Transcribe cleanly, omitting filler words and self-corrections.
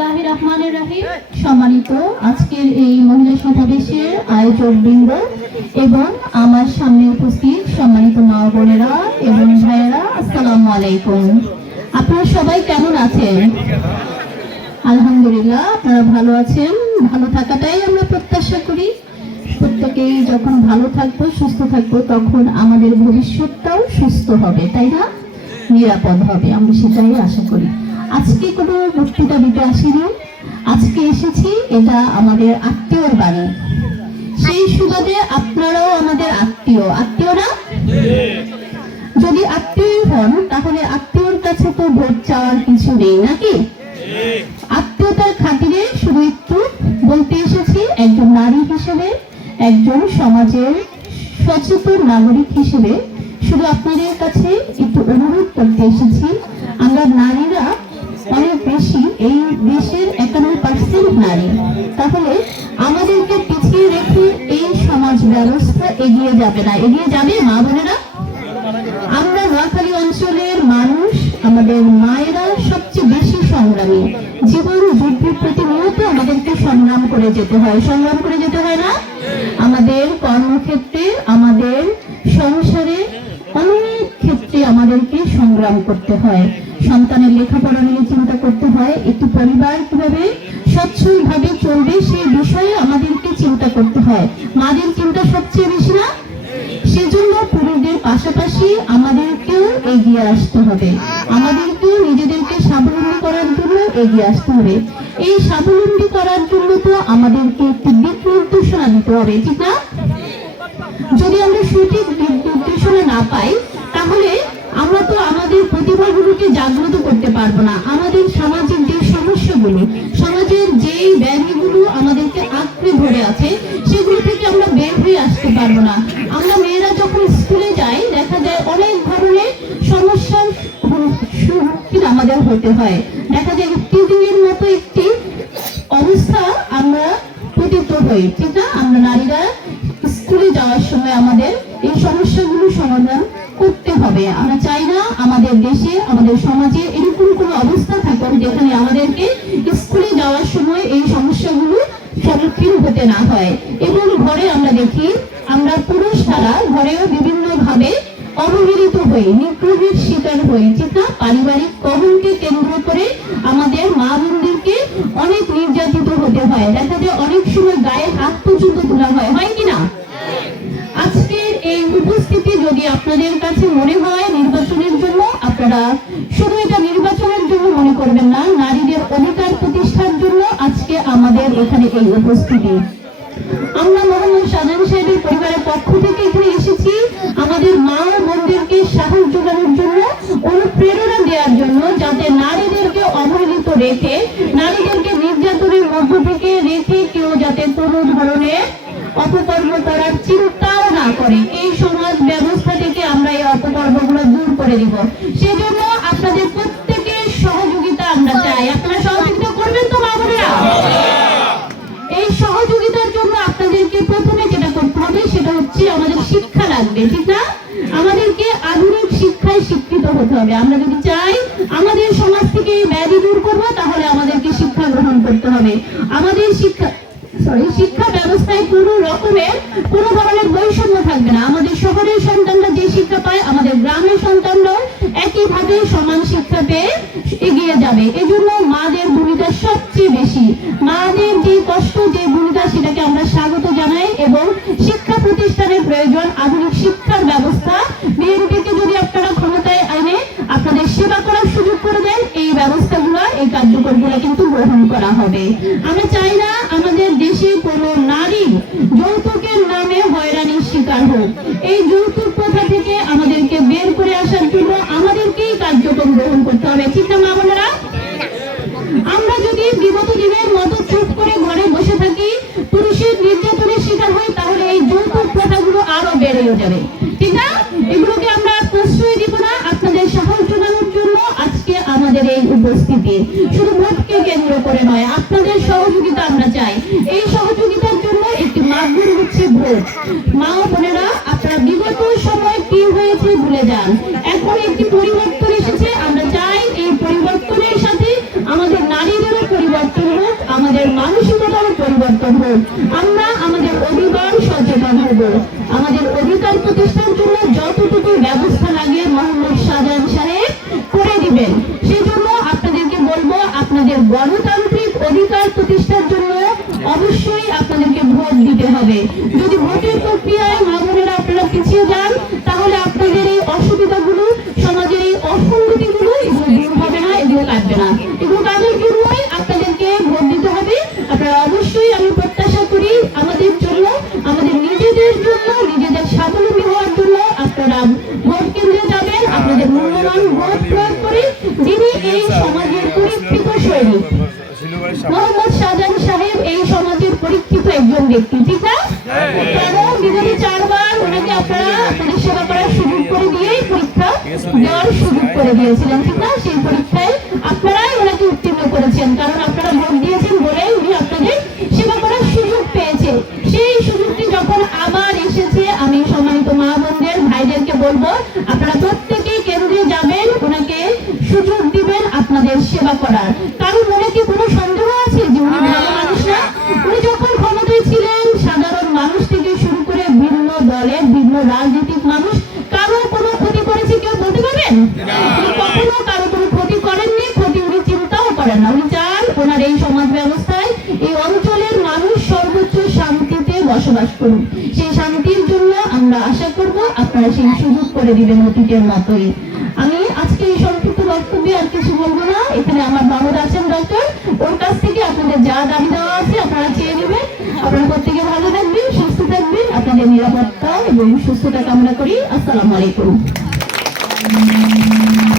বিসমিল্লাহির রহমানির রহিম। সম্মানিত আজকের এই মহিলা সমাবেশের আয়োজক বৃন্দ এবং আমার সামনে উপস্থিত সম্মানিত মা বোনেরা এবং ভাইয়েরা, আসসালামু আলাইকুম। আপনারা সবাই কেমন আছেন? আলহামদুলিল্লাহ, আপনারা ভালো আছেন। ভালো থাকাটাই আমরা প্রত্যাশা করি। প্রত্যেকেই যখন ভালো থাকবো, সুস্থ থাকবো, তখন আমাদের ভবিষ্যৎটাও সুস্থ হবে, তাই না? নিরাপদ হবে, আমরা সেটাই আশা করি। আজকে কোনো বক্তৃতা দিতে আসিনি, আজকে এসেছি এটা আমাদের আত্মীয়র বাড়ি। সেই সুবাদে আপনারাও আমাদের আত্মীয়, আত্মীয় না? যদি আত্মীয় হন তাহলে আত্মীয়র কাছে তো ভোট চাওয়ার কিছু নেই, নাকি? আত্মীয়তার খাতিরে শুধু একটু বলতে এসেছি, একজন নারী হিসেবে, একজন সমাজের সচেতন নাগরিক হিসেবে শুধু আপনাদের কাছে একটু অনুরোধ করতে এসেছি। আমরা নারীরা অনেক বেশি, এই দেশের 51% নারী। তাহলে আমাদেরকে পিছিয়ে রেখে এই সমাজ ব্যবস্থা এগিয়ে যাবে না। এগিয়ে যাবে মা বোনেরা? আমরা নোয়াখালী অঞ্চলের মানুষ, আমাদের মায়েরা সবচেয়ে বেশি সংগ্রামী। জীবন যুদ্ধের প্রতিনিয়ত আমাদেরকে সংগ্রাম করে যেতে হয়, সংগ্রাম করে যেতে হয় না? আমাদের কর্মক্ষেত্রে, আমাদের সংসারে অনেক ক্ষেত্রে আমাদেরকে সংগ্রাম করতে হয়। সন্তানের লেখাপড়া নিয়ে চিন্তা করতে হয়, একটু পরিবার কিভাবে সচ্ছলভাবে চলবে সেই বিষয়ে আমাদেরকে চিন্তা করতে হয়। মাদের চিন্তা সবচেয়ে বেশি না? সেজন্য পুরুষদের পাশাপাশি আমাদেরকেও এগিয়ে আসতে হবে, আমাদেরকেও নিজেদেরকে স্বাবলম্বী করার জন্য এগিয়ে আসতে হবে। এই স্বাবলম্বী করার জন্য তো আমাদেরকে একটি দিক নির্দেশনা দিতে হবে, ঠিক না? যদি আমরা সঠিক দিক নির্দেশনা না পাই তাহলে আমরা তো আমাদের প্রতিভাগুলোকে জাগ্রত করতে পারবো না। আমাদের সামাজিক যে সমস্যাগুলো, সমাজের যেই ব্যাধিগুলো আমাদেরকে আঁকড়ে ধরে আছে, সেগুলো থেকে আমরা বের হয়ে আসতে পারবো না। আমরা মেয়েরা যখন স্কুলে যাই, দেখা যায় অনেক ধরনের সমস্যার সম্মুখীন আমাদের হতে হয়। দেখা যায় টিজিং এর মতো একটি অবস্থা আমরা পতিত হই, ঠিক না? আমরা নারীরা স্কুলে যাওয়ার সময় আমাদের এই সমস্যাগুলো সমাধান করতে হবে। আমরা চাই না আমাদের দেশে, আমাদের সমাজে এরকম কোনো অবস্থা থাকুক যেখানে আমাদেরকে স্কুলে যাওয়ার সময় এই সমস্যাগুলো সম্মুখীন হতে না হয়। এবং ঘরে আমরা দেখি, আমরা পুরুষরা ঘরেও বিভিন্ন ভাবে অবহেলিত হই, নিগ্রহের শিকার হই, ঠিক না? পারিবারিক কলহকে কেন্দ্র করে আমাদের মা বোনদেরকে অনেক নির্যাতিত হতে হয়। দেখা যায় অনেক সময় গায়ে হাত পর্যন্ত তোলা হয়, হয় কিনা? আজকের এই উপস্থিতি যদি আপনাদের কাছে মনে হয় নির্বাচনের জন্য, আপনারা শুধু এটা নির্বাচনের জন্য মনে করবেন না, নারীদের অধিকার প্রতিষ্ঠার জন্য আজকে আমাদের এখানে এই উপস্থিতি। আমরা মোহাম্মদ শাহজাহান সাহেবের পরিবারের পক্ষ থেকে এখানে এসেছি আমাদের মা ও বোনদেরকে সাহস যোগানোর জন্য, অনুপ্রেরণা দেওয়ার জন্য, যাতে নারীদেরকে অবহেলিত রেখে, নারীদেরকে নির্যাতনের মধ্য থেকে রেখে কেউ যাতে কোনো ধরনের অপকর্ম করার চিন্তাও না করে। এই সমাজ ব্যবস্থা থেকে আমরা এই অপকর্মগুলো দূর করে দিব। সেজন্য আপনাদের প্রত্যেকের সহযোগিতা আমরা চাই। আপনারা সহযোগিতা করবেন তো মা বোনেরা? এই সহযোগিতার জন্য আপনাদেরকে প্রথমে যেটা করতে হবে সেটা হচ্ছে আমাদের শিক্ষা লাগবে, ঠিক না? আমাদেরকে আধুনিক শিক্ষায় শিক্ষিত হতে হবে। আমরা যদি চাই আমাদের সমাজ থেকে এই ব্যাধি দূর করবো, তাহলে আমাদেরকে শিক্ষা গ্রহণ করতে হবে। আমাদের শিক্ষা ব্যবস্থায় কোনো রকমের কোনো ধরনের বৈষম্য থাকবে না। আমাদের শহরের সন্তানরা যে শিক্ষা পায়, আমাদের গ্রামের সন্তানরাও একইভাবে সমান শিক্ষা পেয়ে এগিয়ে যাবে। এজন্য মাদের ভূমিকা সবচেয়ে বেশি। মাদের যে কষ্ট, যে ভূমিকা, সেটাকে আমরা স্বাগত জানাই। এবং শিক্ষা প্রতিষ্ঠানের প্রয়োজন, আধুনিক শিক্ষার ব্যবস্থা। বিএনপিকে যদি আপনারা ক্ষমতায় আইনে আপনাদের সেবা করার সুযোগ করে দেন, এই ব্যবস্থাগুলো, এই কার্যকরগুলো কিন্তু গ্রহণ করা হবে। আমরা চাই না আমাদের দেশে কোনো নারী যৌতুকের নামে হয়রানির শিকার হোক। এই যৌতুক প্রথা থেকে আমাদেরকে বের করে আসার জন্য আমাদেরকেই কার্যক্রম গ্রহণ করতে হবে, ঠিক না মা বোনেরা? আমরা যদি বিগত দিনের মতো চুপ করে ঘরে বসে থাকি, পুরুষের নির্যাতনের শিকার হই, তাহলে এই যৌতুক প্রথাগুলো আরো বেড়ে যাবে, ঠিক না? এগুলোকে আমরা প্রশ্রয় দিব না। আপনাদের সাহস যোগানোর জন্য আজকে আমাদের এই উপস্থিতি। শুধু ভোটকে কেন্দ্র করে নয়, আপনাদের সহযোগিতা আমরা চাই। এই সহযোগিতার জন্য একটি মাধ্যম হচ্ছে ভোট। মা ও বোনেরা, আপনারা বিগত সময় কি হয়েছে ভুলে যান। এখন একটি পরিবর্তন এসেছে। আমরা চাই এই পরিবর্তনের সাথে আমাদের নারীদেরও পরিবর্তন আমরা আমাদের অধিকার সচেতন হব। আমাদের অধিকার প্রতিষ্ঠার জন্য যতটুকু ব্যবস্থা লাগে মোহাম্মদ শাহজাহান সাহেব করে দিবেন। সেজন্য আপনাদেরকে বলবো, আপনাদের গণতান্ত্রিক অধিকার প্রতিষ্ঠার জন্য অবশ্যই আপনাদেরকে ভোট দিতে হবে। যদি ভোটের প্রক্রিয়ায় মা বোনেরা আপনারা পিছিয়ে যান, তাহলে আপনাদের এই অসুবিধাগুলো, সমাজের এই অসঙ্গতিগুলো, এগুলো দূর হবে না, এগুলো কাটবে না। এগুলো কাজের জন্যই আপনাদেরকে ভোট দিতে হবে। আপনারা অবশ্যই, আমি প্রত্যাশা করি, আমাদের জন্য, আমাদের নিজেদের জন্য, নিজেদের স্বাবলম্বী হওয়ার জন্য আপনারা ভোট কেন্দ্রে যাবেন, আপনাদের মূল্যবান ভোট প্রয়োগ করে যিনি এই সমাজের পরীক্ষিত সৈনিক। মোহাম্মদ শাহজাহান সাহেব এই সমাজের পরীক্ষিত একজন ব্যক্তি, ঠিক না? কারণ বিগত 4 বার ওনাকে আপনারা আপনাদের সেবা করার সুযোগ করে দিয়ে পরীক্ষা দেওয়ার সুযোগ করে দিয়েছিলেন, ঠিক না? সেই পরীক্ষায় আপনারাই ওনাকে উত্তীর্ণ করেছেন, কারণ আপনারা ভোট দিয়েছেন বলে উনি আপনাদের সেবা করার সুযোগ পেয়েছে। সেই সুযোগটি যখন আবার এসেছে, আমি সম্মানিত মা বোনদের ভাইদেরকে বলবো, আপনারা প্রত্যেকেই কেন্দ্রে যাবেন, ওনাকে সুযোগ দিবেন আপনাদের সেবা করার। কারণ মনে কি কোনো সন্দেহ আছে যে উনি ভালো মানুষ না? উনি যখন ক্ষমতায় ছিলেন, সাধারণ মানুষ থেকে শুরু করে ভিন্ন দলের ভিন্ন রাজনৈতিক মানুষ কারো কোনো ক্ষতি করেছে কেউ বলতে পারবেন? উনি কখনো কারো কোনো ক্ষতি করেননি, ক্ষতি উনি চিন্তাও করেন না। উনি চান ওনার এই সমাজ ব্যবস্থায় এই অঞ্চলের মানুষ সর্বোচ্চ শান্তিতে বসবাস করুন। সেই শান্তির জন্য আমরা আশা করব আপনারা সেই সুযোগ করে দিবেন অতীতের মতোই। আমি আজকে এই সংক্ষিপ্ত বক্তব্যে আর কিছু বলবো না। এখানে আমার মামুদ আছেন ডক্টর, ওর কাছ থেকে আপনাদের যা দাবি দেওয়া আছে আপনারা চেয়ে নেবেন। আপনারা প্রত্যেকে ভালো থাকবেন, সুস্থ থাকবেন, আপনাদের নিরাপত্তা এবং সুস্থতা কামনা করি। আসসালামু আলাইকুম।